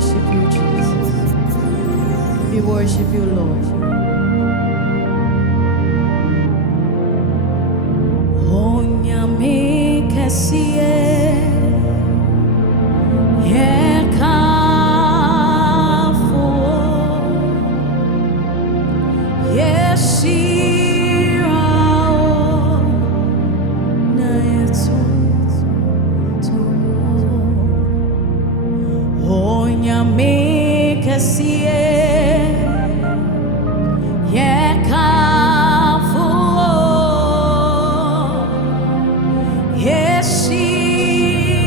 worship you, Jesus. We worship you, Lord. Onyame kasiye yekafo yeshirao na yetu Onyame kasiye yekafo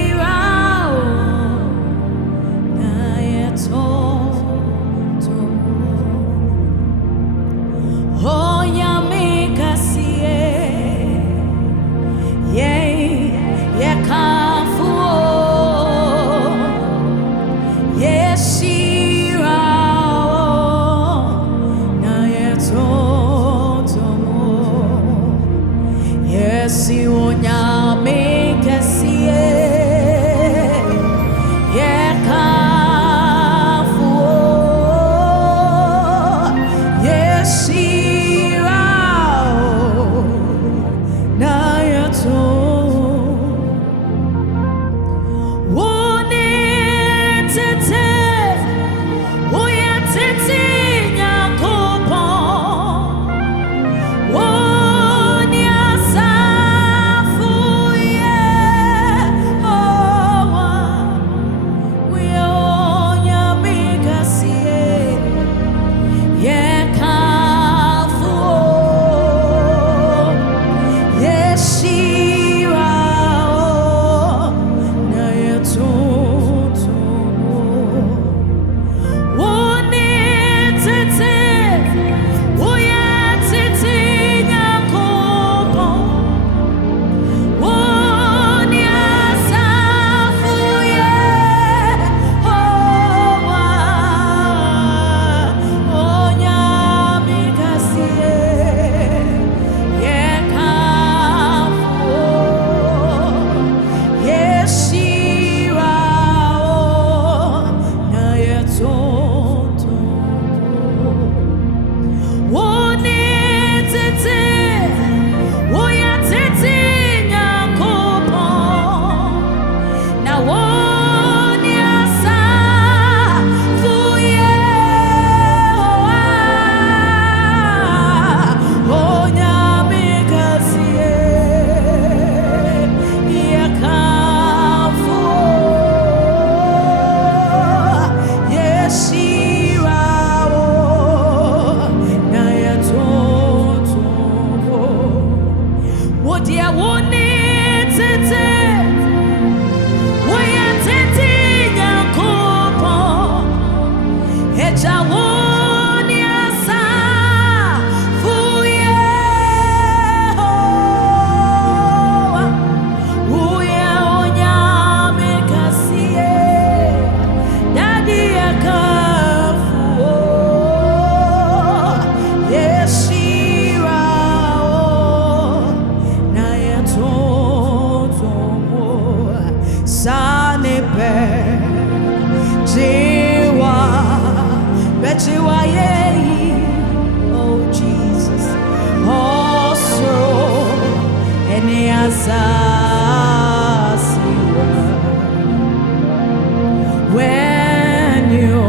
yeshirao na yetu Onyame kasiye yekafo Yesi onyame kasiye yekafu yeshirao na yeto wone tete oya tete nyakopo Oh Jesus, also any when you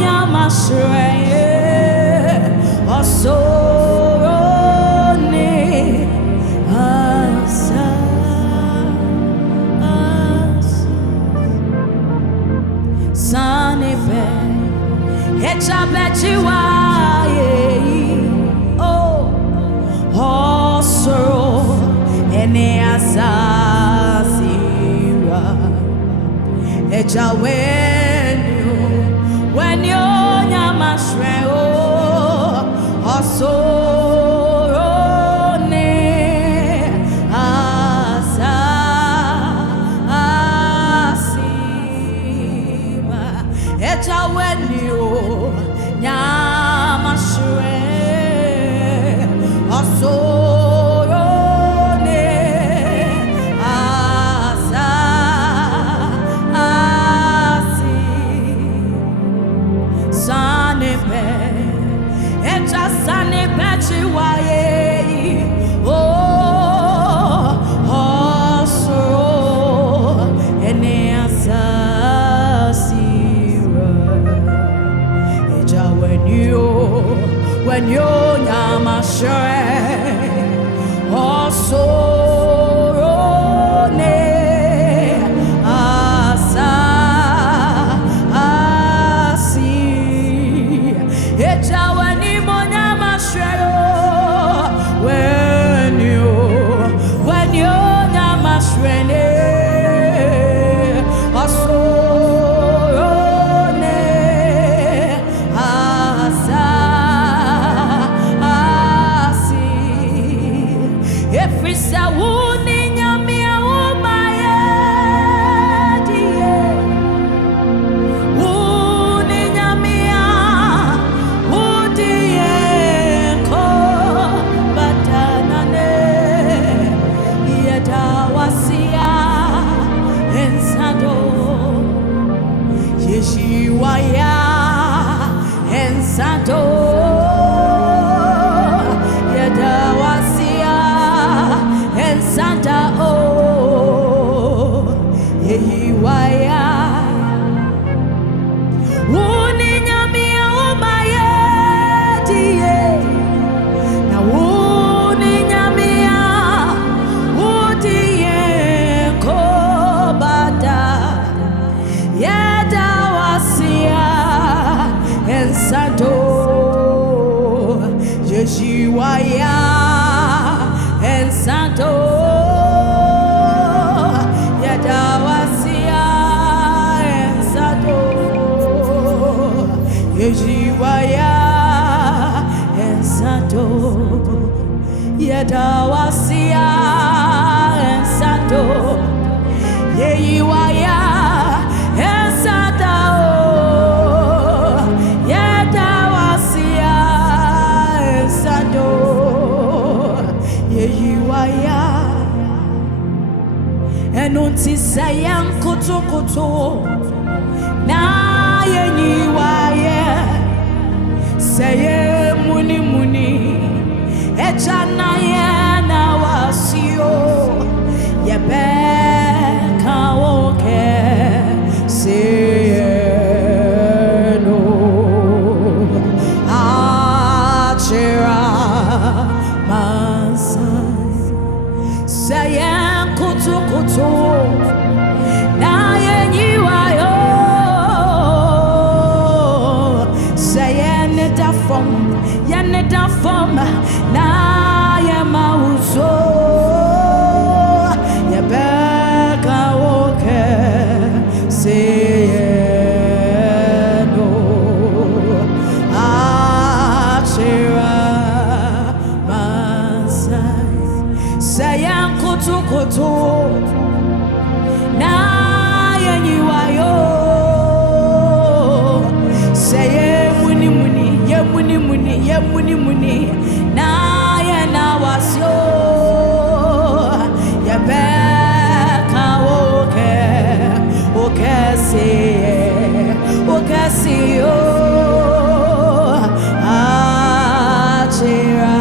nyamasre also when you nyamasre also when you nyamasre also when you're Yamashe, also. Jiwaya and Santo Yadawasia and Santo Jiwaya and Santo Yadawasia and Santo Jiwaya and Santo Enunti sayang kutu na yenyiwaye saye muni echana ye na wasio yebe kawoke saye no achera sayang kutu na yenyiwayo yaneta from na yemauzo yebeka woke sayeno achera masai sayang kutu na yenyiwayo saye muni na yena wasyo yebeka woke see achera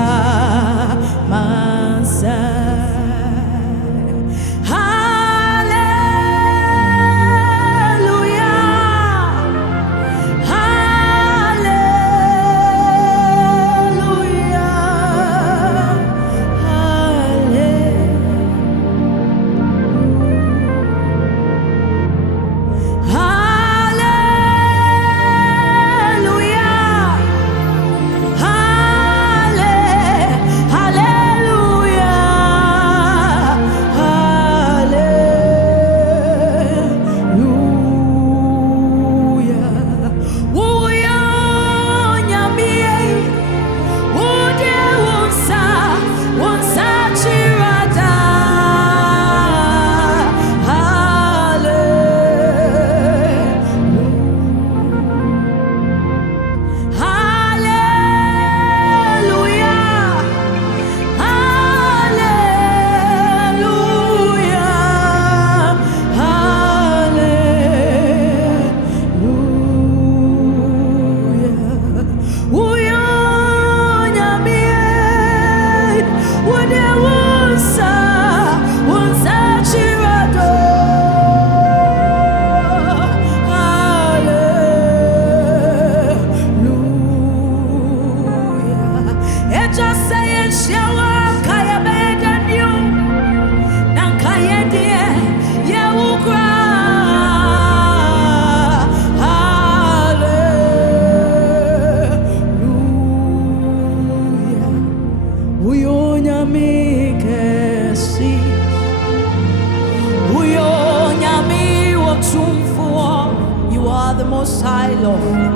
the Most High, Lord.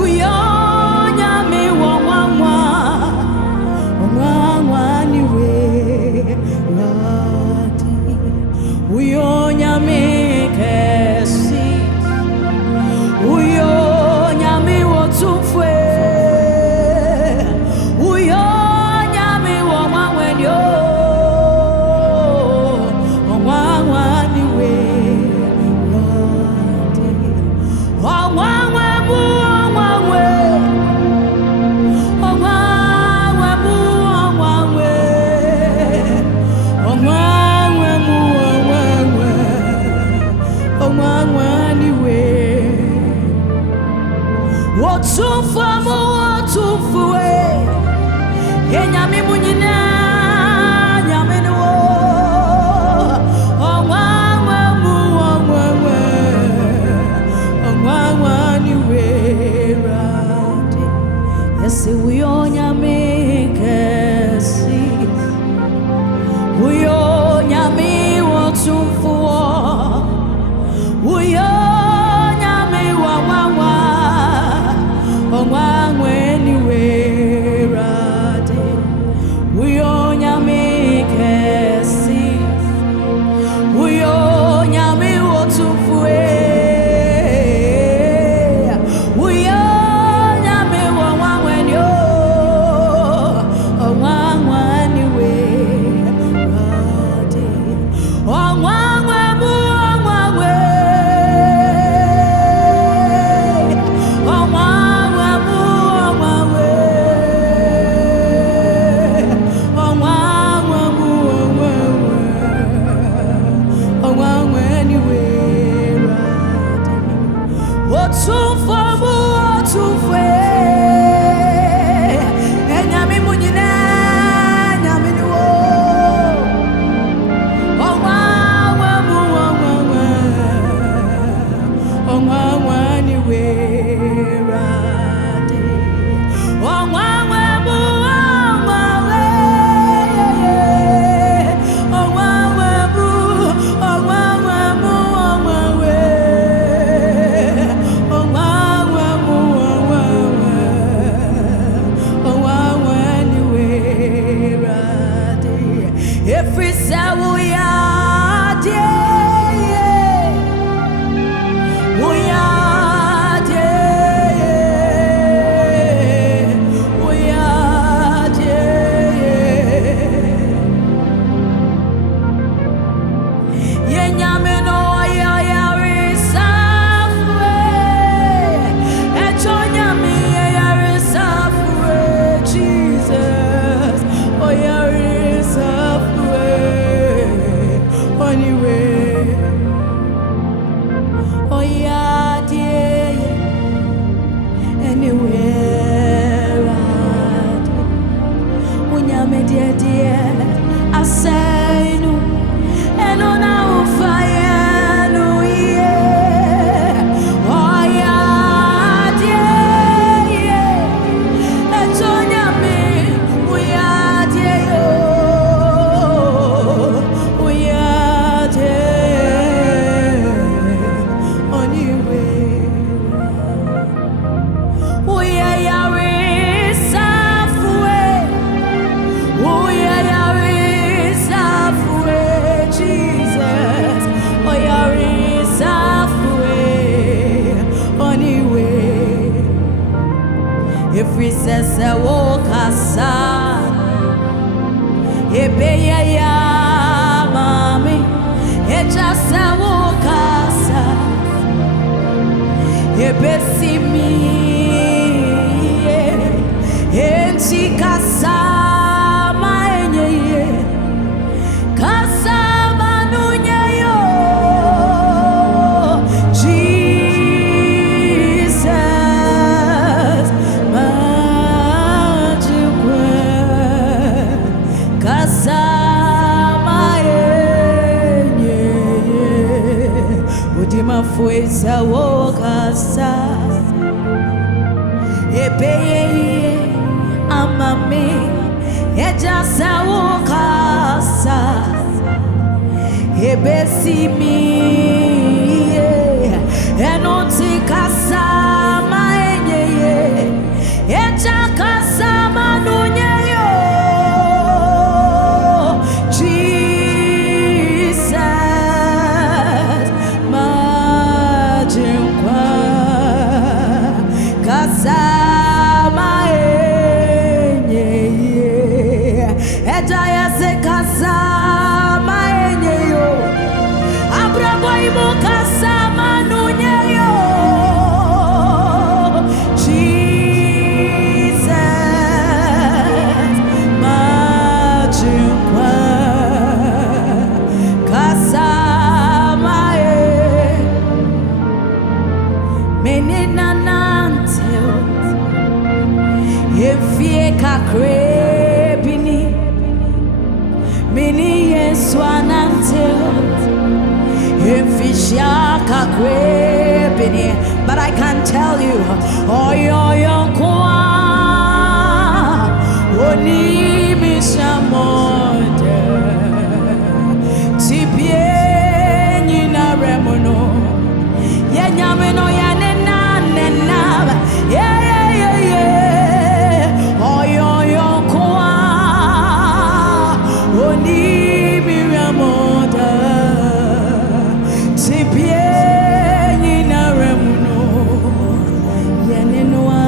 Uyonyame wangwangwa, wangwangwa niwe rati. Uyonyame kesi, uyonyame wotufwe, uyonyame wangwangwa nyo, wangwangwa niwe rati. Wangwangwa mu wangwangwe, wangwangwa mu wangwangwe, wangwangwa mu wangwangwe, wangwangwa niwe. Wotufu mu wotufuwe, enyami munyina nyami nuwo. Wangwangwa mu wangwangwe, wangwangwa niwe rati. Yesi uyonyami kesi, uyonyami wotufuwo, uyonyami wangwangwa, wangwangwe niwe rati. Uyonyami kesi, uyonyami wotufuwe, uyonyami wangwangwe nyo, wangwangwa niwe rati. Wangwangwe mu wangwangwe, wangwangwe mu wangwangwe, wangwangwe mu wangwangwe, wangwangwe niwe rati. Wotufu mu wotufwe, enyami munyina nyami niwo. Wangwangwe mu wangwangwe, wangwangwe niwe rati. Wangwangwe mu wangwangwe, wangwangwe mu, wangwangwe mu wangwangwe, wangwangwe mu wangwangwe, wangwangwe niwe rati. Every soul we are dead, we are dead, we are dead. Yenyame no ya ya risafwe, echonyame ya risafwe, Jesus, oh ya risafwe, anyway, oh ya dear, anywhere, unyame dear dear, I say no, and on our fire, no yeah, oh ya dear, and unyame, we are dear, we are dear, anyway. Jesus. If we say se wokasa, ebeye ya mami, eja se wokasa, ebesimi, enti kasa maenye, kasa manunye yo, Jesus, majikwe, kasa maenye, udima fueza wokasa, ebeye amame, eja se wokasa, ebesimi, enoti kasa. menina nantel efie kakre bini mini yesu anantel efisha kakre bini. But I can tell you, oh yo kwa oni mishamode tipie nyina remono ye nyameno ya nena yeah oh yo kwa oni mishamode tipie nyina remono ye nenwa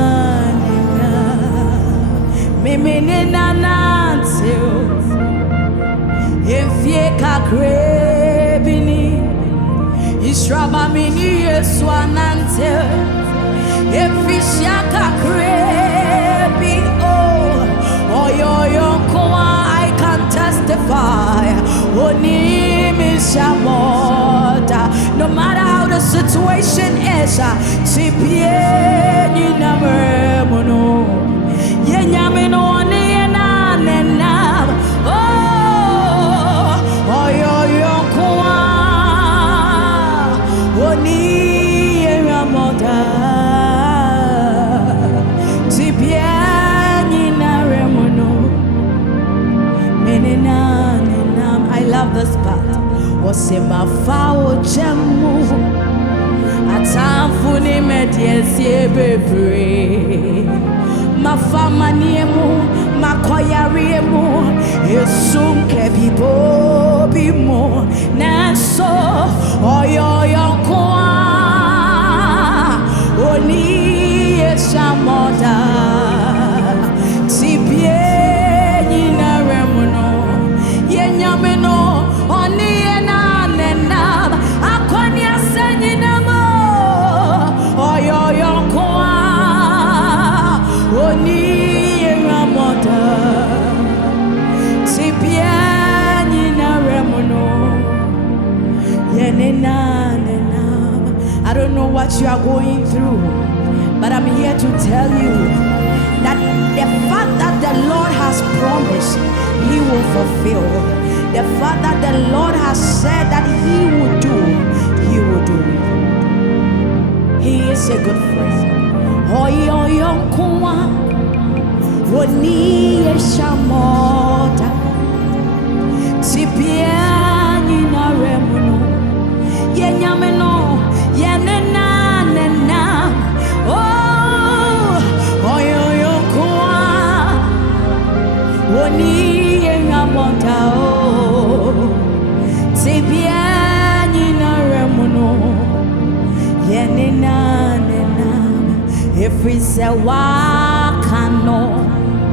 menina nantil efie kakre bini israba mini yesu anantil efisha kakre bi oh yo I can testify oni mishamota. No matter how the situation is, tipie ni namemono ye nyame no ne na nena oh yo kwa oni ramoda tipia ni na remono menena nena. I love this part. Osema fawo chemu atamfuni mediesie bebre mafama niemu makoyariemu yesum kebibo bimo naso oyo kwa oni yesamoda tipie nyina remono yenyameno oni ena nena akonia senyina mo oyo kwa oni ramoda tipia nyina remono yenena. I don't know what you are going through, but I'm here to tell you that the fact that the Lord has promised, He will fulfill. The fact that the Lord has said that He will do, He will do. He is a good friend. Oyo kwa oni eshamota tipia nyina remono ye nyameno ye nena oh oyo kwa oni engamota oh tipia nyina remono ye nena. If we say wakano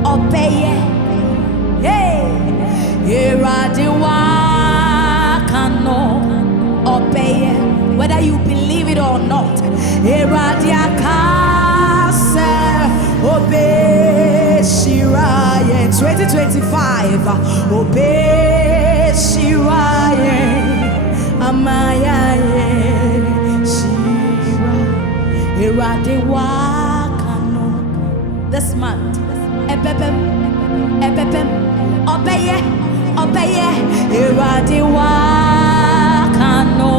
obeye hey iradi wakano obeye, whether you believe it or not, iradi akase obe shiraye 2025 obe shiraye amayaye shira iradi wakano. This month ebebem obeye iradi wakano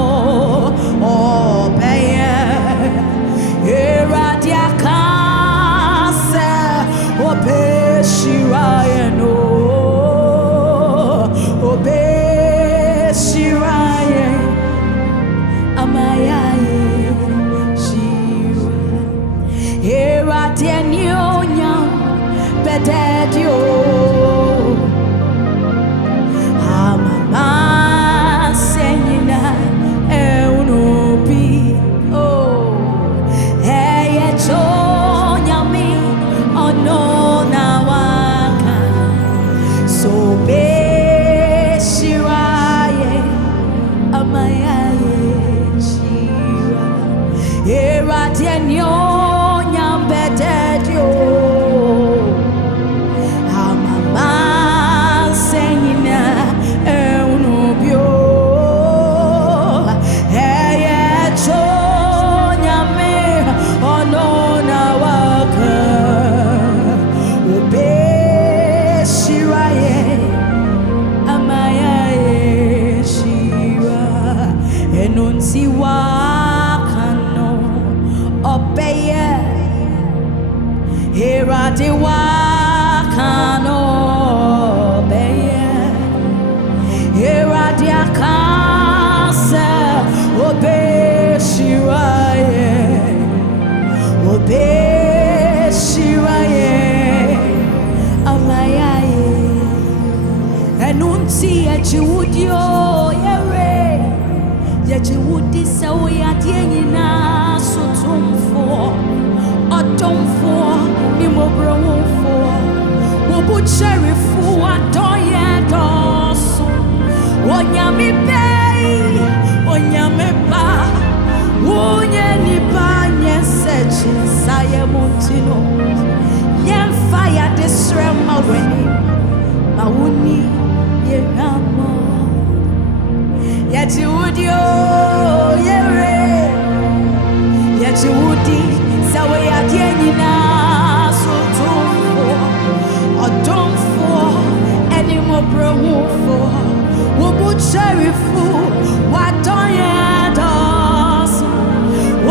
obeye iradi akase obe shiraye no obe shiraye amayaye shira iradi enyonya bededio amama senyina eunubi oh eye chonyami ono na waka so be shiraye amayaye shira iradi enyonya bededio Erade wakano beye. Erade akase obe shiraye. Obe shiraye. Amayaye. Enunti echiwudio yere. Yechiwudi sawe adienina sotumfo. Odomfo ni mobromfo. Wobucherifu adoye doso. Onyame pei, onyame ba. Unye nipa nyesechi saye montino. Yemfa ya desrema weni. Mauni yeramo. Yechiwudi o yere. Yechiwudi sawe adienina sotumfo. Odomfo eni mobromfo. Wobucherifu wadoye doso.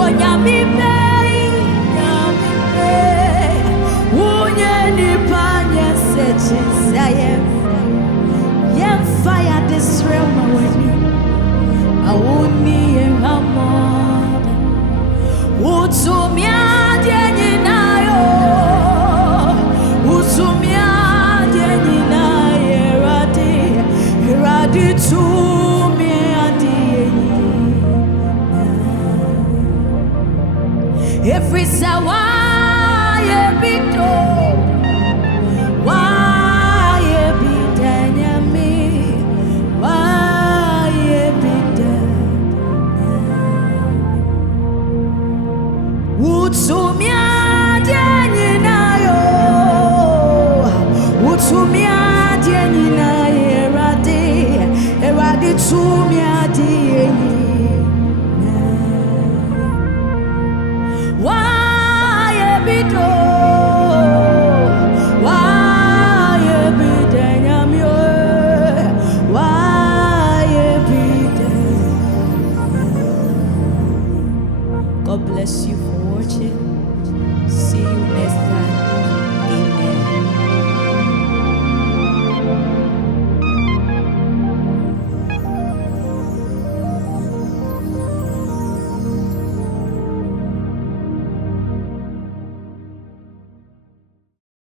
Onyame pei, nyame pei. Unye nipa nyesechi saye. Yemfa ya desrema weni. Mauni yeramo. Utumia dieninayo. Utumia dieninayo. Eradi tumia dieninayo. Every sawa yebito. Utumia dieninayo. Utumia dieninayo. Eradi tumia dieninayo.